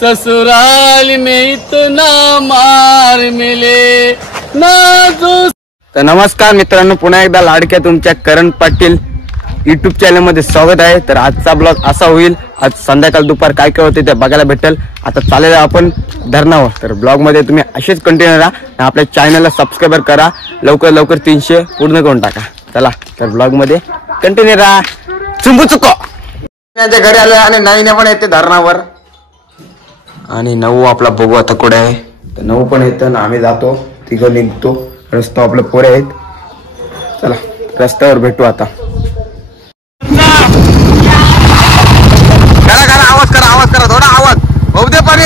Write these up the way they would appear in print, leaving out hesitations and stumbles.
ससुराल में इतना मार मिले ना जो। तर नमस्कार मित्रांनो, पुन्हा एकदा लाडक्या तुमच्या करण पाटील युट्यूब चॅनल मध्ये स्वागत आहे। तर आजचा ब्लॉग असा होईल, आज संध्याकाळ दुपार काय काय होते ते बघायला भेटेल। आता चालेल आपण धरणावर, तर ब्लॉग मध्ये तुम्ही असेच कंटिन्यू राहा। आपल्या चॅनलला सबस्क्राइबर करा, लवकर लवकर 300 पूर्ण करून टाका। चला तर ब्लॉग मध्ये कंटिन्यू राहा। चुंबू चुको त्यांच्या घरी आले आणि नाईने पण येते धरणावर, आणि नऊ आपला बघू आता कुठे आहे। तर नऊ पण येतं ना, आम्ही जातो तिघं निघतो। रस्ता आपले पोरे आहेत, चला रस्त्यावर भेटू आता। आवाज करा थोडा आवाज होऊ दे पाणी।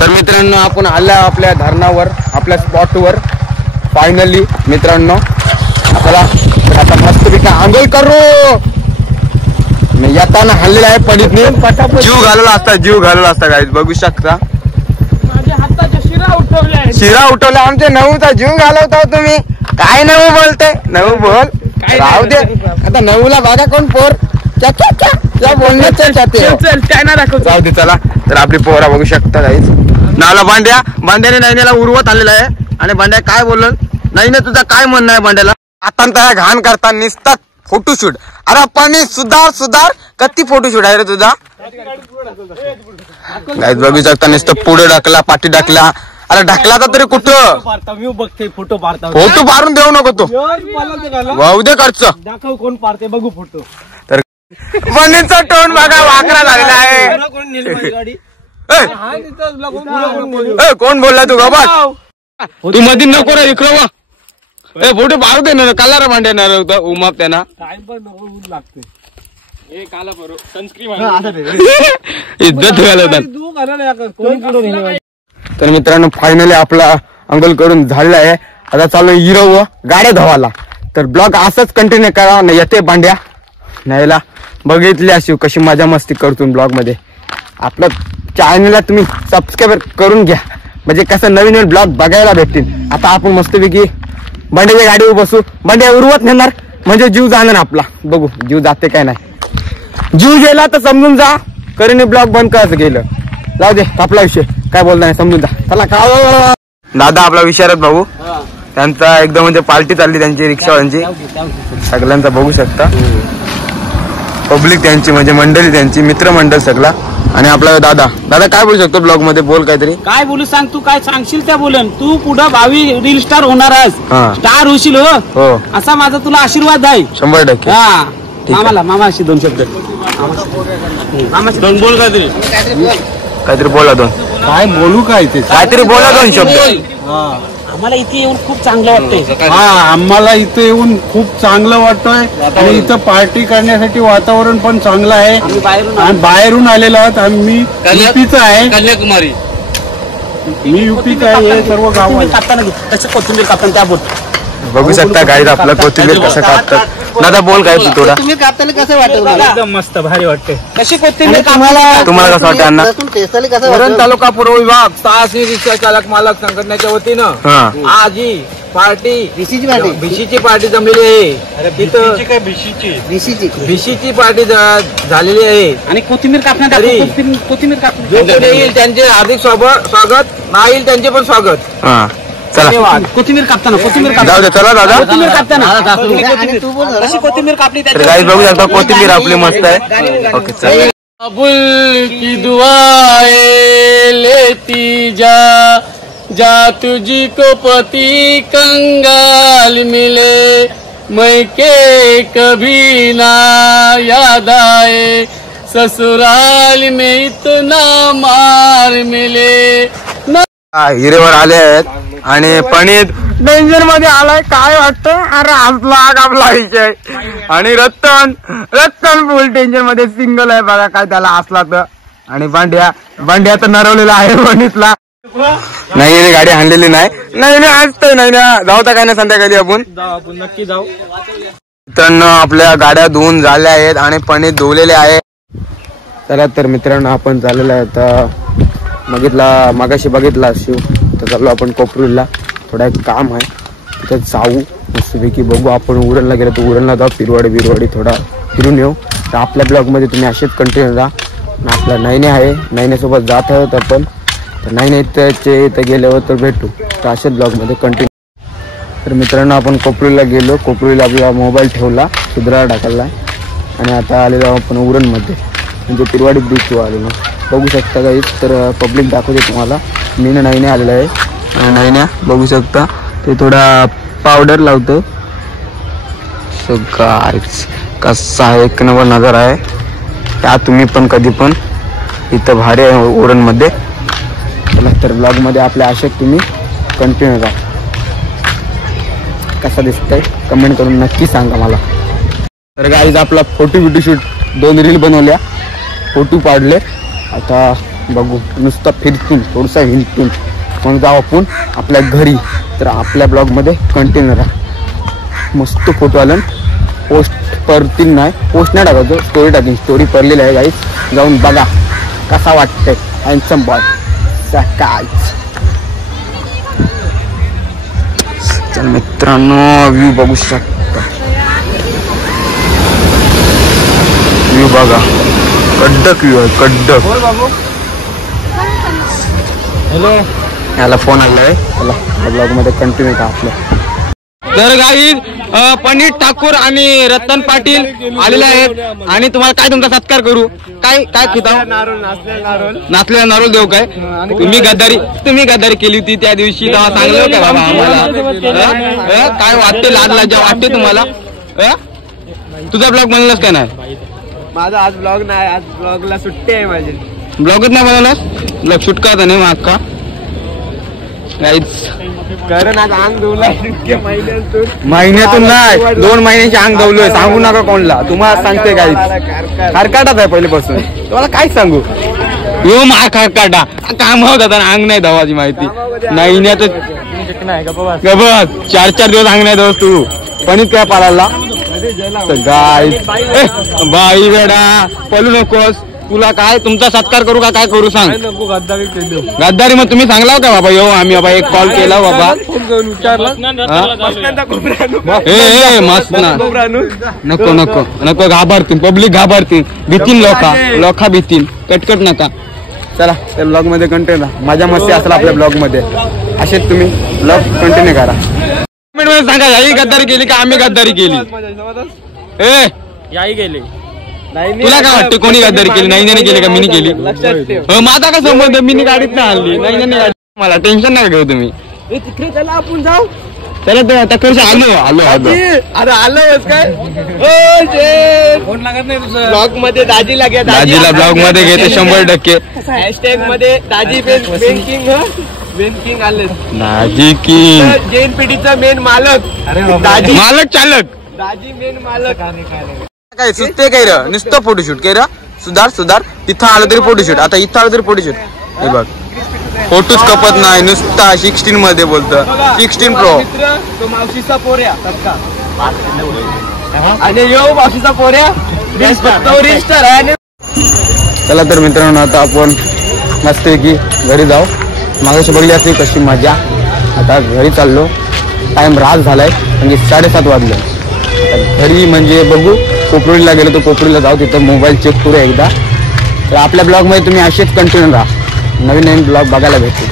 तर मित्रांनो आपण आल्या आपल्या धरणावर, आपल्या स्पॉटवर फायनली मित्रांनो। आपल्याला आता मस्तपैकी आंघोळ करू। मी येताना हल्लेला आहे पडीत, जीव घालवला असता गाईज बघू शकता। माझ्या हाताच्या शिरा उठवल्या आमच्या नऊचा जीव घालवता तुम्ही। काय नऊ बोलते, नऊ बोल राहू दे आता। नऊला बघा कोण पोर क्या बोलण्याचं जाऊ दे चला। तर आपली पोरा बघू शकता गाईज। नाला भांड्याने नैनेला उरवत आलेला आहे, आणि भांड्या काय बोलल नैने तुझा काय म्हणणं आहे भांड्याला? आता त्या घाण करता निसतात फोटोशूट। अरे पाणी सुधार कधी फोटोशूट आहे रे तुझा? गाईज बघू शकता नुसतं पुढे ढकला पाठी ढकला। अरे ढकला तर तरी कुठं फोटो फोटो मारून देऊ नको तो, वाहू दे खर्च दाखव कोण पारते बघू फोटो। तर बनीचा टोन बघा वाकरा झालेला आहे। कोण बोलला तू बाबा? तू मधी नको रे इकडं वा। फोटो मारू दे ना, काला रे भांड्याणार होता उमाप त्यांना लागते इज्जत घालवतात। तर मित्रांनो फायनली आपला अंघोळ करून झालेला आहे। आता चालू हिरव गाड्या धवाला। तर ब्लॉग असंच कंटिन्यू करा ना, येते भांड्या नाहीला बघितली अशी कशी मजा मस्ती करतो ब्लॉग मध्ये। आपलं चॅनलला तुम्ही सबस्क्राईब करून घ्या, म्हणजे कसं नवीन नवीन ब्लॉग बघायला भेटतील। आता आपण मस्तपैकी भांड्याच्या गाडीवर बसू, भांड्या उरवत नेणार म्हणजे जीव जाणार आपला। बघू जीव जाते काय नाही। जीव गेला तर समजून जा करीने ब्लॉग बंद करायचं गेलं, जाऊ दे आपला विषय काय बोलता नाही समजून जा। चला का दादा आपला विचारत भाऊ, त्यांचा एकदम म्हणजे पार्टी चालली त्यांची रिक्षावाल्यांची, सगळ्यांचा बघू शकता पब्लिक त्यांची म्हणजे मंडळी त्यांची मित्रमंडळ सगळा। आणि आपला दादा काय बोलू शकतो ब्लॉग मध्ये? बोल काहीतरी। काय बोलू सांग, तू काय सांगशील त्या बोलन। तू पुढे भावी रील स्टार होणार आहेस, स्टार होशील हो असा माझा तुला आशीर्वाद आहे 100%। हा मामाशी 2 शब्द दोन बोल काहीतरी बोला दोन। काय बोलू काय ते काहीतरी बोला 2 शब्द। आम्हाला इथे येऊन खूप चांगलं वाटतंय। आम्हाला इथे येऊन खूप चांगलं वाटतंय, आणि इथं पार्टी करण्यासाठी वातावरण पण चांगलं आहे। आणि बाहेरून आलेलो आहोत आम्ही, युपीचा आहे कन्याकुमारी, मी युपीचा आहे। हे सर्व गाव कसं कोथिंबीर कापताना त्या बोल बघू शकता गाईड आपलं कोथिंबीर कसं कापतात। दादा बोल काय तू थोडा। तुम्ही कापताना कसं वाटतं? एकदम मस्त भारी वाटते। कशी कोथिंबीर कामाला तुम्हाला कसं वाटतं अण्णा? वरण तालुका पूर्व विभाग साहसी रिक्षा चालक मालक संघटनेच्या वतीनं आज ही पार्टी भिशीची पार्टी जमलेली आहे। तिथं भिशीची पार्टी झालेली आहे, आणि कोथिंबीर कापण्यात कोथिंबीर जो येईल त्यांचे हार्दिक स्वागत, नाही येईल त्यांचे पण स्वागत। चला कोथिंबीर कापताना जाऊ दे चला दादा। कोथिंबीर कापताना कशी कोथिंबीर कापली तर गाईज बघू शकता कोथिंबीर आपली मस्त आहे। ओके चला। बुल की दुआएं लेती जा तुझी को पति कंगाल मिले, मैं के कभी ना याद आए, ससुराल में इतना मार मिले। हिरेवर आले आहेत आणि पणित डेंजर मध्ये आलाय। काय वाटतं? अरे आपला विषय। आणि रत्तन फुल डेंजर मध्ये सिंगल आहे बघा, काय त्याला असला तर। आणि भांड्या तर नरवलेला आहे पणितला। नाही गाडी आणलेली नाही असतंय नाही ना। जाऊ तर काय ना संध्याकाळी आपण नक्की जाऊ। मित्रांनो आपल्या गाड्या धुवून झाल्या आहेत आणि पणित धुवलेले आहे। चला तर मित्रांनो आपण झालेला आहे आता, मगाशी बघितला शिव, तर चाललो आपण कोपरूला। थोडा एक काम आहे तिथे जाऊ, मस्तपैकी बघू आपण उरणला गेलो तर उरणला जाऊ, बिरवाडी थोडा फिरून येऊ. तर आपल्या ब्लॉगमध्ये तुम्ही असेच कंटिन्यू राहा. आपला नैने आहे, नैनेसोबत जात आहोत आपण. तर नैने इथं गेल्यावर तर भेटू. तर असेच ब्लॉगमध्ये कंटिन्यू. तर मित्रांनो आपण कोपरीला गेलो, कोपरीला आपला मोबाईल ठेवला, सुधारायला टाकला आणि आता आलेलो आपण उरणमध्ये, म्हणजे पिरवाडी ब्रिजवर आलेलो. बघू शकता काही. तर पब्लिक दाखवते तुम्हाला. मी नैने आलेला आहे. नैने बघू शकता ते थोडा पावडर लावतो. सो गाईज कसा एक नंबर नजर आहे. त्या तुम्ही पण कधी पण इथं भारी आहे उरणमध्ये. चला तर ब्लॉगमध्ये आपल्या आशेत तुम्ही कंटिन्यू राहा. कसा दिसतंय कमेंट करून नक्की सांगा मला. तर गाईज आपला फोटो शूट 2 रील बनवल्या, फोटो पाडले. आता बघू नुसतं फिरतून थोडंसं हिंडतून मग जाऊ आपण आपल्या घरी. तर आपल्या ब्लॉगमध्ये कंटिन्यू राहा. मस्त फोटो आलं. पोस्ट परतील नाही, पोस्ट नाही टाकायचो, स्टोरी टाकीन. स्टोरी पडलेली आहे गाईज, जाऊन बघा कसा वाटतंय. हँडसम बॉय सकाळच. चल मित्रांनो व्ह्यू बघू शकता. व्ह्यू बघा, कडक व्ह्यू आहे, कडक. हॅलो, याला फोन आला आहे. चला ब्लॉग मध्ये कंटिन्यू का आपलं. तर गाईज पंडित ठाकूर आणि रतन पाटील आलेले आहेत आणि तुम्हाला काय तुमचा सत्कार करू. काय काय खिताब? नाचलेला नारोल देऊ. काय तुम्ही गद्दारी केली होती त्या दिवशी, तेव्हा सांगलं काय बाबा आम्हाला? काय वाटते, लाज लाजा वाटते तुम्हाला? तुझा ब्लॉग बनवलास काय? नाही माझा आज ब्लॉग नाही, आज ब्लॉगला सुट्टी आहे माझी. ब्लॉगच नाही बनवलास? ब्लॉग शूट करता नाही मग का? कारण आज अंग धुवला महिन्यातून नाही 2 महिन्याची अंग धवलोय. सांगू नका कोणला, तुम्हाला सांगते काही. खारकाटाच आहे पहिलेपासून, तुम्हाला काय सांगू. यो मा खारकाटा काम होत आता, अंग नाही धवाची माहिती नाही. बस 4 दिवस अंग नाही धवस तू. पण काय पाळायला गाय बाई बेडा पळू नकोस. तुला काय तुमचा सत्कार करू का काय करू सांग. गद्दारी मग तुम्ही सांगला का बाबा? यो आम्ही बाबा एक कॉल केला बाबा, मस्त ना. नको नको नको, घाबरतील पब्लिक, घाबरतील, भीतील लोका भीतील. कटकट नका. चला त्या ब्लॉग मध्ये कंटिन्यू राहा. मजा मस्ती असेल आपल्या ब्लॉग मध्ये. असेच तुम्ही ब्लॉग कंटिन्यू करा. सांगा याही गद्दारी केली का आम्ही गद्दारी केली? याही गेले. तुला काय वाटतं कोणी गद्दारी केली? नाही केली का मीनी केली? माझा काय संबंध? मीनी गाडीत नाही आणली, नाही मला टेन्शन नाही घेऊ तुम्ही. तिकडे चला आपण जाऊ. चला तर आलो अरे आलोच काय. फोन लागत नाही तुझं. ब्लॉग मध्ये दाजीला घ्या, दाजीला ब्लॉग मध्ये घेते 100%. हॅशटॅग मध्ये दाजी बेन किंग आले. दाजी किंग जैन पिढीचा मेन मालक दाजी, मालक चालक दाजी मेन मालक. काय सुचते काय र? नुसतं फोटोशूट काय र? सुधार तिथं आलं तरी फोटोशूट, आता इथं आलं तरी फोटोशूट. हे बघ फोटोच कपत नाही, नुसता 16 मध्ये बोलतं. 16 प्रो. तो मावशीचा पोऱ्या आणि यो मावशीचा पोऱ्या रिस्टर आहे. चला तर मित्रांनो आता आपण मस्त की घरी जाऊ. मागाशी बघली असते कशी मजा. आता घरी चाललो. टाइम रात झालाय, म्हणजे 7:30 वाजले. घरी म्हणजे बघू कोपरीला गेलो तर कोपरीला जाऊ, तिथं मोबाईल चेक करू एकदा. तर आपल्या ब्लॉगमध्ये तुम्ही असेच कंटिन्यू राहा. नवीन ब्लॉग बघायला भेटतील.